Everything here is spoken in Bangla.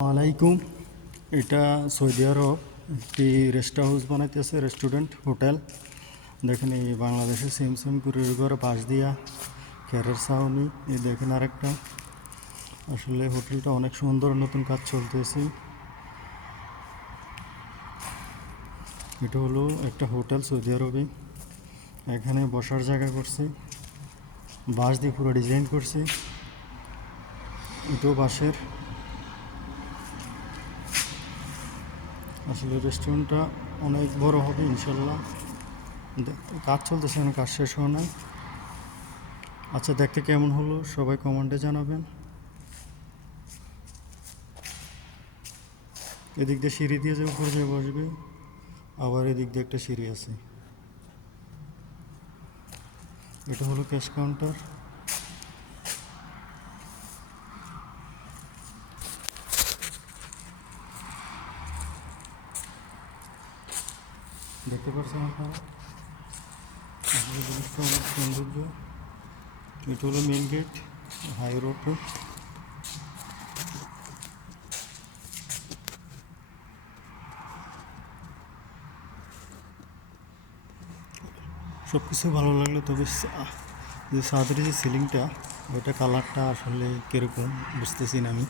আলাইকুম। এটা সৌদি আরব একটি রেস্ট হাউস বানাইতেছে রেস্টুরেন্ট হোটেল দেখেন এই বাংলাদেশের সেম সেম কুড়ির ঘর পাশ দিয়া খেরের সাউনি এই দেখেন আরেকটা। আসলে হোটেলটা অনেক সুন্দর, নতুন কাজ চলতেছে। এটা হলো একটা হোটেল সৌদি আরবে। এখানে বসার জায়গা করছে। বাঁশ দিয়ে পুরো ডিজাইন করছে। এটাও বাঁশের। আসলে রেস্টুরেন্টটা অনেক বড় হবে, ইনশাল্লাহ। কাজ চলতেছে এখন কাজ শেষ হওয়া নাই। আচ্ছা দেখতে কেমন হলো? সবাই কমেন্টে জানাবেন। এদিক দিয়ে সিঁড়ি দিয়ে যে উপরে যে বসবে, আবার এদিক দিয়ে একটা সিঁড়ি আছে। এটা হলো ক্যাশ কাউন্টার দেখতে পাচ্ছেন আপনারা? সৌন্দর্য। এটা হলো মেন গেট হাই রোড সব কিছু ভালো লাগল তবে যে সাদের যে সিলিংটা ওইটা কালারটা আসলে কীরকম বুঝতেছি না আমি।